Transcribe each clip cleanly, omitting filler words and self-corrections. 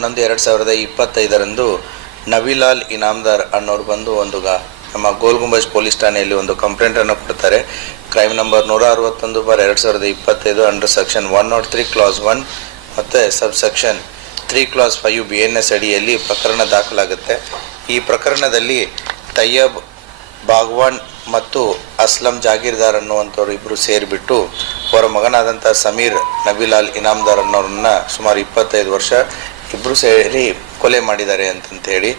11/2025 ನವಿಲಾಲ್ ಇನಾಮ್ದಾರ್ ಅನ್ನೋರು ಬಂದು ನಮ್ಮ ಗೋಲ್ ಗುಂಬಜ್ ಪೊಲೀಸ್ ಠಾಣೆಯಲ್ಲಿ ಒಂದು ಕಂಪ್ಲೇಂಟನ್ನು ಕೊಡ್ತಾರೆ. Crime number 161/2025 under section 103 class 1 ಮತ್ತು ಸಬ್ ಸೆಕ್ಷನ್ 3 ಕ್ಲಾಸ್ 5 BNS ಅಡಿಯಲ್ಲಿ ಪ್ರಕರಣ ದಾಖಲಾಗುತ್ತೆ. ಈ ಪ್ರಕರಣದಲ್ಲಿ ತಯ್ಯಬ್ ಬಾಗ್ವಾನ್ ಮತ್ತು ಅಸ್ಲಂ ಜಾಗೀರ್ದಾರ್ ಅನ್ನುವಂಥವ್ರು ಇಬ್ಬರು ಸೇರಿಬಿಟ್ಟು ಅವರ ಮಗನಾದಂಥ ಸಮೀರ್ ನಬಿಲಾಲ್ ಇನಾಮ್ದಾರ್ ಅನ್ನೋರನ್ನ ಸುಮಾರು 25 ವರ್ಷ ಇಬ್ಬರು ಸೇರಿ ಕೊಲೆ ಮಾಡಿದ್ದಾರೆ ಅಂತಂತೇಳಿ.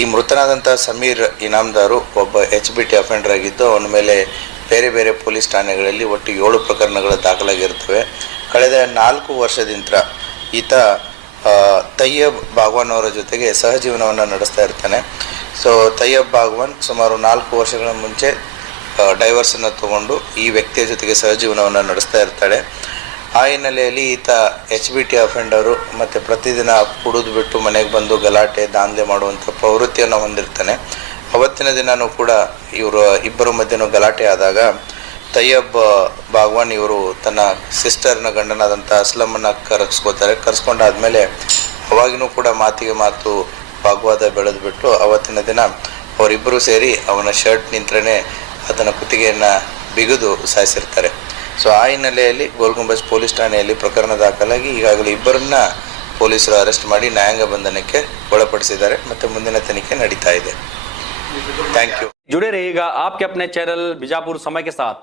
ಈ ಮೃತನಾದಂಥ ಸಮೀರ್ ಇನಾಮ್ದಾರು ಒಬ್ಬ HBT ಅಫೆಂಡರ್ ಆಗಿದ್ದು ಅವನ ಮೇಲೆ ಬೇರೆ ಬೇರೆ ಪೊಲೀಸ್ ಠಾಣೆಗಳಲ್ಲಿ ಒಟ್ಟು 7 ಪ್ರಕರಣಗಳು ದಾಖಲಾಗಿರ್ತವೆ. ಕಳೆದ 4 ವರ್ಷದಿಂದ ಈತ ತಯ್ಯಬ್ ಬಾಗ್ವಾನ್ ಅವರ ಜೊತೆಗೆ ಸಹಜೀವನವನ್ನು ನಡೆಸ್ತಾ ಇರ್ತಾನೆ. ಸೊ ತಯ್ಯಬ್ ಬಾಗ್ವಾನ್ ಸುಮಾರು 4 ವರ್ಷಗಳ ಮುಂಚೆ ಡೈವರ್ಸನ್ನು ತಗೊಂಡು ಈ ವ್ಯಕ್ತಿಯ ಜೊತೆಗೆ ಸಹಜೀವನವನ್ನು ನಡೆಸ್ತಾ ಇರ್ತಾಳೆ. ಆ ಹಿನ್ನೆಲೆಯಲ್ಲಿ ಈತ HBT ಅಫೆಂಡರು ಮತ್ತು ಪ್ರತಿದಿನ ಕುಡಿದು ಬಿಟ್ಟು ಮನೆಗೆ ಬಂದು ಗಲಾಟೆ ದಾಂಧಲೆ ಮಾಡುವಂಥ ಪ್ರವೃತ್ತಿಯನ್ನು ಹೊಂದಿರ್ತಾನೆ. ಅವತ್ತಿನ ದಿನವೂ ಕೂಡ ಇವರು ಇಬ್ಬರ ಮಧ್ಯೆನೂ ಗಲಾಟೆ ಆದಾಗ ತಯ್ಯಬ್ ಬಾಗ್ವಾನ್ ಇವರು ತನ್ನ ಸಿಸ್ಟರ್ನ ಗಂಡನಾದಂಥ ಅಸ್ಲಮನ್ನು ಕರೆಸ್ಕೊಂಡಾದ್ಮೇಲೆ ಅವಾಗಿನೂ ಕೂಡ ಮಾತಿಗೆ ಮಾತು ವಾಗ್ವಾದ ಬೆಳೆದುಬಿಟ್ಟು ಅವತ್ತಿನ ದಿನ ಅವರಿಬ್ಬರು ಸೇರಿ ಅವನ ಶರ್ಟ್ ನಿಂತ್ರೇ ಅದನ್ನು ಕುತ್ತಿಗೆಯನ್ನು ಬಿಗಿದು ಸಾಯಿಸಿರ್ತಾರೆ. ಸೊ ಆ ಹಿನ್ನೆಲೆಯಲ್ಲಿ ಗೋಲ್ ಗುಂಬಜ್ ಪೊಲೀಸ್ ಠಾಣೆಯಲ್ಲಿ ಪ್ರಕರಣ ದಾಖಲಾಗಿ ಈಗಾಗಲೇ ಇಬ್ಬರನ್ನ ಪೊಲೀಸರು ಅರೆಸ್ಟ್ ಮಾಡಿ ನ್ಯಾಯಾಂಗ ಬಂಧನಕ್ಕೆ ಒಳಪಡಿಸಿದ್ದಾರೆ ಮತ್ತು ಮುಂದಿನ ತನಿಖೆ ನಡೀತಾ ಇದೆ. Thank you. जुड़े रहिएगा आपके अपने चैनल बीजापुर समय के साथ।